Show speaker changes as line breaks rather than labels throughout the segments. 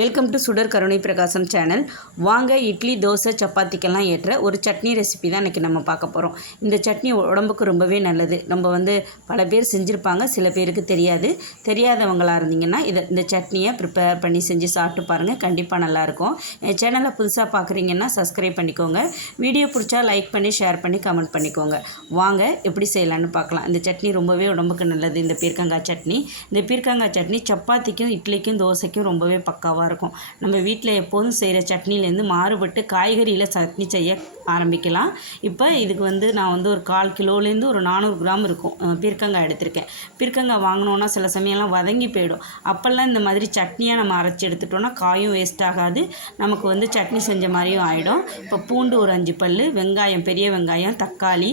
Welcome to சுடர் கருணை பிரகாசம் சேனல் வாங்க இட்லி தோசை சப்பாத்திக்கெல்லாம் ஏற்ற ஒரு சட்னி ரெசிபி தான் இன்றைக்கி நம்ம பார்க்க போகிறோம் இந்த சட்னி உடம்புக்கு ரொம்பவே நல்லது. நம்ம வந்து பல பேர் செஞ்சுருப்பாங்க சில பேருக்கு தெரியாது. தெரியாதவங்களாக இருந்தீங்கன்னா இதை இந்த சட்னியை ப்ரிப்பேர் பண்ணி செஞ்சு சாப்பிட்டு பாருங்கள் கண்டிப்பாக நல்லாயிருக்கும் என் சேனலை புதுசாக பார்க்குறீங்கன்னா சப்ஸ்கிரைப் பண்ணிக்கோங்க. வீடியோ பிடிச்சா லைக் பண்ணி ஷேர் பண்ணி கமெண்ட் பண்ணிக்கோங்க. வாங்க எப்படி செய்யலான்னு பார்க்கலாம். இந்த சட்னி ரொம்பவே உடம்புக்கு நல்லது. இந்த பீர்க்கங்காய் சட்னி. இந்த பீர்க்கங்காய் சட்னி சப்பாத்திக்கும் இட்லிக்கும் தோசைக்கும் ரொம்பவே பக்காவாக இருக்கும். நம்ம வீட்டில் எப்போதும் செய்கிற சட்னிலேருந்து மாறுபட்டு காய்கறியில் சட்னி செய்ய ஆரம்பிக்கலாம். இப்போ இதுக்கு வந்து நான் வந்து ஒரு கால் கிலோலேருந்து ஒரு நானூறு கிராம் இருக்கும். பீர்க்கங்காய் எடுத்திருக்கேன். பீர்க்கங்காய் வாங்கினோன்னா சில சமயம்லாம் வதங்கி போயிடும். அப்போல்லாம் இந்த மாதிரி சட்னியாக நம்ம அரைச்சி எடுத்துட்டோன்னா காயும் வேஸ்ட் ஆகாது. நமக்கு வந்து சட்னி செஞ்ச மாதிரியும் ஆகிடும் இப்போ பூண்டு ஒரு அஞ்சு பல் வெங்காயம் பெரிய வெங்காயம் தக்காளி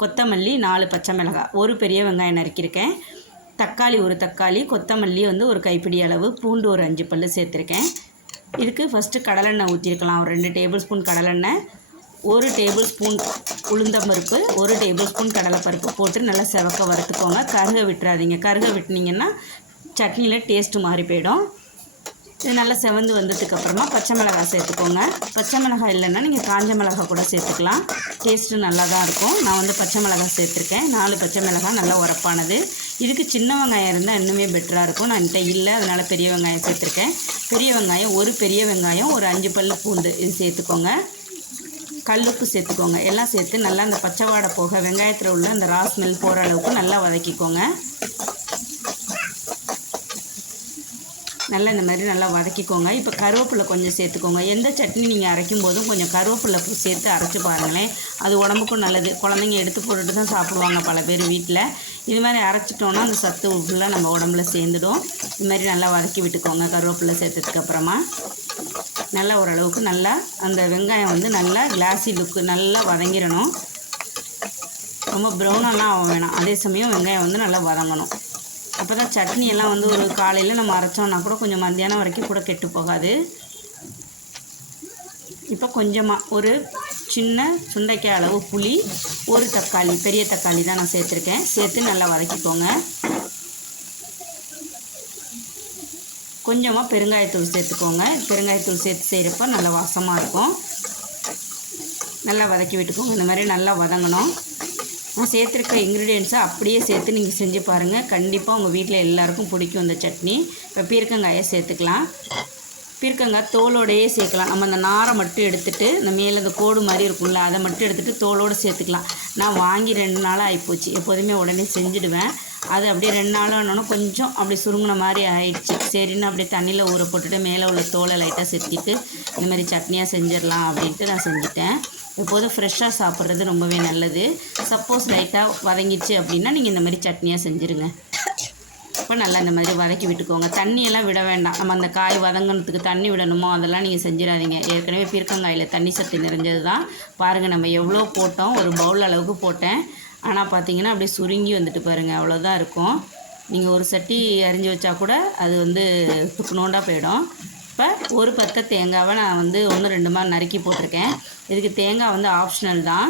கொத்தமல்லி நாலு பச்சை மிளகாய். ஒரு பெரிய வெங்காயம் நறுக்கியிருக்கேன். தக்காளி ஒரு தக்காளி கொத்தமல்லி வந்து ஒரு கைப்பிடி அளவு பூண்டு ஒரு அஞ்சு பல் சேர்த்துருக்கேன். இதுக்கு ஃபஸ்ட்டு கடலெண்ணெய் ஊற்றிருக்கலாம் ஒரு ரெண்டு டேபிள் ஸ்பூன் கடலெண்ணெய் ஒரு டேபிள் ஸ்பூன் உளுந்தம்பருப்பு ஒரு டேபிள் ஸ்பூன் கடலைப்பருப்பு போட்டு நல்லா செவக்க வறுத்துக்கோங்க. கருக விட்டுறாதீங்க. கருக விட்டுனீங்கன்னா சட்னியில் டேஸ்ட்டு மாறி போயிடும். இது நல்லா செவந்து வந்ததுக்கப்புறமா பச்சை மிளகாய் சேர்த்துக்கோங்க. பச்சை மிளகாய் இல்லைன்னா நீங்கள் காஞ்ச மிளகாய் கூட சேர்த்துக்கலாம். டேஸ்ட்டு நல்லா தான் இருக்கும். நான் வந்து பச்சை மிளகாய் சேர்த்துருக்கேன். நாலு பச்சை மிளகாய் நல்லா உரப்பானது. இதுக்கு சின்ன வெங்காயம் இருந்தால் இன்னுமே பெட்டராக இருக்கும். நான் என்கிட்ட இல்லை அதனால் பெரிய வெங்காயம் சேர்த்துருக்கேன். பெரிய வெங்காயம் ஒரு பெரிய வெங்காயம் ஒரு அஞ்சு பல் பூண்டு இது சேர்த்துக்கோங்க. கல்லுப்பு சேர்த்துக்கோங்க. எல்லாம் சேர்த்து நல்லா அந்த பச்சை வாடை போக வெங்காயத்தில் உள்ள அந்த ரா ஸ்மெல் போகிற அளவுக்கு நல்லா வதக்கிக்கோங்க. நல்லா இந்த மாதிரி நல்லா வதக்கிக்கோங்க. இப்போ கருவேப்பிலை கொஞ்சம் சேர்த்துக்கோங்க. எந்த சட்னி நீங்கள் அரைக்கும் போதும் கொஞ்சம் கருவேப்பிலை பூ சேர்த்து அரைச்சி பாருங்களேன். அது உடம்புக்கும் நல்லது. குழந்தைங்க எடுத்து போட்டுட்டு தான் சாப்பிடுவாங்க பல பேர் வீட்டில் இது மாதிரி அரைச்சிட்டோன்னா அந்த சத்து ஃபுல்லாக நம்ம உடம்புல சேர்ந்துடும். இது மாதிரி நல்லா வதக்கி விட்டுக்கோங்க கருவேப்பிலை சேர்த்ததுக்கப்புறமா நல்லா ஓரளவுக்கு நல்லா அந்த வெங்காயம் வந்து நல்லா கிளாஸி லுக்கு நல்லா வதங்கிடணும். ரொம்ப ப்ரௌனெல்லாம் ஆக வேணாம். அதே சமயம் வெங்காயம் வந்து நல்லா வதங்கணும். அப்போ தான் சட்னி எல்லாம் வந்து ஒரு காலையில் நம்ம அரைச்சோம்னா கூட கொஞ்சம் மத்தியானம் வரைக்கும் கூட கெட்டு போகாது. இப்போ கொஞ்சமாக ஒரு சின்ன சுண்டைக்காய் அளவு புளி ஒரு தக்காளி பெரிய தக்காளி தான் நான் சேர்த்துருக்கேன். சேர்த்து நல்லா வதக்கிக்கோங்க. கொஞ்சமாக பெருங்காயத்தூள் சேர்த்துக்கோங்க. பெருங்காயத்தூள் சேர்த்து செய்கிறப்ப நல்லா வாசமாக இருக்கும். நல்லா வதக்கி விட்டுக்கோங்க. இந்த மாதிரி நல்லா வதங்கணும். நான் சேர்த்துருக்க இன்க்ரீடியன்ஸை அப்படியே சேர்த்து நீங்கள் செஞ்சு பாருங்கள் கண்டிப்பாக உங்கள் வீட்டில் எல்லாருக்கும் பிடிக்கும் இந்த சட்னி. இப்போ பீர்க்கங்காயை சேர்த்துக்கலாம். பீர்க்கங்காய் தோலோடையே சேர்க்கலாம். நம்ம அந்த நாரை மட்டும் எடுத்துட்டு இந்த மேலே இந்த கோடு மாதிரி இருக்கும்ல அதை மட்டும் எடுத்துகிட்டு தோலோடு சேர்த்துக்கலாம். நான் வாங்கி ரெண்டு நாளாக ஆகிப்போச்சு எப்போதுமே உடனே செஞ்சுடுவேன். அது அப்படியே ரெண்டு நாளும் ஆனோன்னா கொஞ்சம் அப்படி சுருங்கின மாதிரி ஆயிடுச்சு. சரின்னு அப்படியே தண்ணியில் ஊற போட்டுட்டு மேலே உள்ள தோலை லைட்டாக செத்திட்டு இந்த மாதிரி சட்னியாக செஞ்சிடலாம் அப்படின்ட்டு நான் செஞ்சுட்டேன். எப்போதும் ஃப்ரெஷ்ஷாக சாப்பிட்றது ரொம்பவே நல்லது. சப்போஸ் லைட்டாக வதங்கிச்சு அப்படின்னா நீங்கள் இந்த மாதிரி சட்னியாக செஞ்சுருங்க. இப்போ நல்லா இந்த மாதிரி வதக்கி விட்டுக்கோங்க. தண்ணியெல்லாம் விட வேண்டாம். நம்ம அந்த காய் வதங்கினதுக்கு தண்ணி விடணுமோ அதெல்லாம் நீங்கள் செஞ்சிடாதீங்க. ஏற்கனவே பீர்க்கங்காயில் தண்ணி சத்து நிறைஞ்சது தான் பாருங்கள் நம்ம எவ்வளோ போட்டோம். ஒரு பவுல் அளவுக்கு போட்டேன். ஆனால் பார்த்தீங்கன்னா அப்படியே சுருங்கி வந்துட்டு பாருங்கள் அவ்வளோதான் இருக்கும். நீங்கள் ஒரு சட்டி அரிஞ்சு வச்சா கூட அது வந்து துக்குனோண்டாக போயிடும். இப்போ ஒரு பத்தை தேங்காவை நான் வந்து ஒன்று ரெண்டு மாதிரி நறுக்கி போட்டிருக்கேன். இதுக்கு தேங்காய் வந்து ஆப்ஷனல் தான்.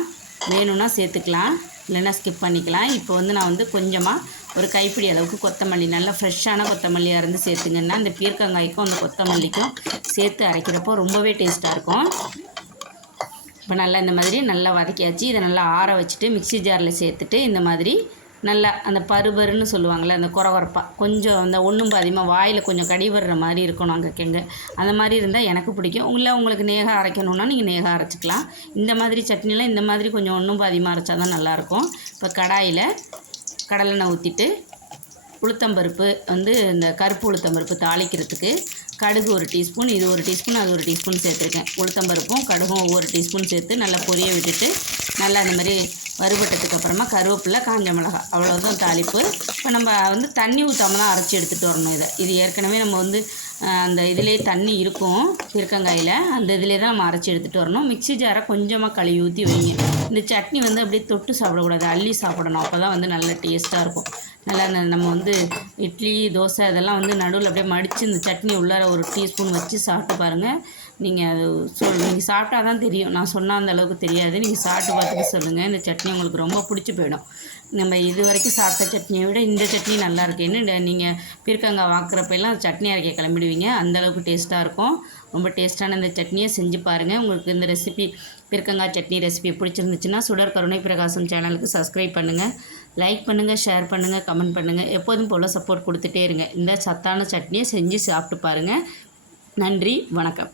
வேணும்னா சேர்த்துக்கலாம். இல்லைன்னா ஸ்கிப் பண்ணிக்கலாம். இப்போ வந்து நான் வந்து கொஞ்சமாக ஒரு கைப்பிடி அளவுக்கு கொத்தமல்லி நல்லா ஃப்ரெஷ்ஷான கொத்தமல்லியாக இருந்து சேர்த்துங்கன்னா அந்த பீர்க்கங்காய்க்கும் அந்த கொத்தமல்லிக்கும் சேர்த்து அரைக்கிறப்போ ரொம்பவே டேஸ்ட்டாக இருக்கும். இப்போ நல்லா இந்த மாதிரி நல்லா வதக்கியாச்சு. இதை நல்லா ஆற வச்சுட்டு மிக்ஸி ஜாரில் சேர்த்துட்டு இந்த மாதிரி நல்லா அந்த பருபருன்னு சொல்லுவாங்கள்ல அந்த குறவரப்பாக கொஞ்சம் அந்த ஒன்றும் அதிகமாக வாயில் கொஞ்சம் கடி மாதிரி இருக்கணும் அங்கே கெங்க. அந்த மாதிரி இருந்தால் எனக்கு பிடிக்கும். உங்களை உங்களுக்கு நேகா அரைக்கணுன்னா நீங்கள் நேகா அரைச்சிக்கலாம். இந்த மாதிரி சட்னிலாம் இந்த மாதிரி கொஞ்சம் ஒன்றும் அதிகமாக அரைச்சா தான் நல்லாயிருக்கும் இப்போ கடாயில் கடலெண்ணெய் ஊற்றிட்டு உளுத்தம்பருப்பு வந்து இந்த கருப்பு உளுத்தம்பருப்பு தாளிக்கிறதுக்கு கடுகு ஒரு டீஸ்பூன் இது ஒரு டீஸ்பூன் அது ஒரு டீஸ்பூன் சேர்த்துருக்கேன். உளுத்தம்பருப்பும் கடுகும் ஒவ்வொரு டீஸ்பூன் சேர்த்து நல்லா பொரிய விட்டுட்டு நல்லா இந்த மாதிரி வறுபட்டதுக்கு அப்புறமா கருவேப்பிலை காஞ்ச மிளகாய் அவ்வளோதான் தாளிப்பு. இப்போ நம்ம வந்து தண்ணி ஊற்றாம தான் அரைச்சி எடுத்துகிட்டு வரணும் இதை. இது ஏற்கனவே நம்ம வந்து அந்த இதிலே தண்ணி இருக்கும் இருக்கங்காயில். அந்த இதிலே தான் நம்ம அரைச்சி எடுத்துகிட்டு வரணும். மிக்ஸி ஜாரை கொஞ்சமாக கழுவி ஊற்றி வைங்க. இந்த சட்னி வந்து அப்படியே தொட்டு சாப்பிடக்கூடாது அள்ளி சாப்பிடணும். அப்போ தான் வந்து நல்ல டேஸ்ட்டாக இருக்கும். நல்லா நம்ம வந்து இட்லி தோசை இதெல்லாம் வந்து நடுவில் அப்படியே மடித்து இந்த சட்னி உள்ளார ஒரு டீஸ்பூன் வச்சு சாப்பிட்டு பாருங்கள் நீங்கள் அது சொல் நீங்கள் சாப்பிட்டா தான் தெரியும். நான் சொன்னால் அந்த அளவுக்கு தெரியாது. நீங்கள் சாப்பிட்டு பார்த்துட்டு சொல்லுங்கள் இந்த சட்னி உங்களுக்கு ரொம்ப பிடிச்சி போயிடும். நம்ம இது வரைக்கும் சாப்பிட்ட சட்னியை விட இந்த சட்னி நல்லா இருக்குன்னு நீங்கள் பீர்க்கங்காய் வாக்குறப்பெல்லாம் சட்னி அரைக்க கிளம்பிடுவீங்க. அந்த அளவுக்கு டேஸ்ட்டாக இருக்கும். ரொம்ப டேஸ்ட்டான இந்த சட்னியை செஞ்சு பாருங்கள் உங்களுக்கு இந்த ரெசிபி பீர்க்கங்காய் சட்னி ரெசிபி பிடிச்சிருந்துச்சுன்னா சுடர் கருணை பிரகாசம் சேனலுக்கு சப்ஸ்கிரைப் பண்ணுங்கள் லைக் பண்ணுங்கள் ஷேர் பண்ணுங்கள் கமெண்ட் பண்ணுங்கள் எப்போதும் போல் சப்போர்ட் கொடுத்துட்டே இருங்க. இந்த சத்தான சட்னியை செஞ்சு சாப்பிட்டு பாருங்கள் நன்றி வணக்கம்.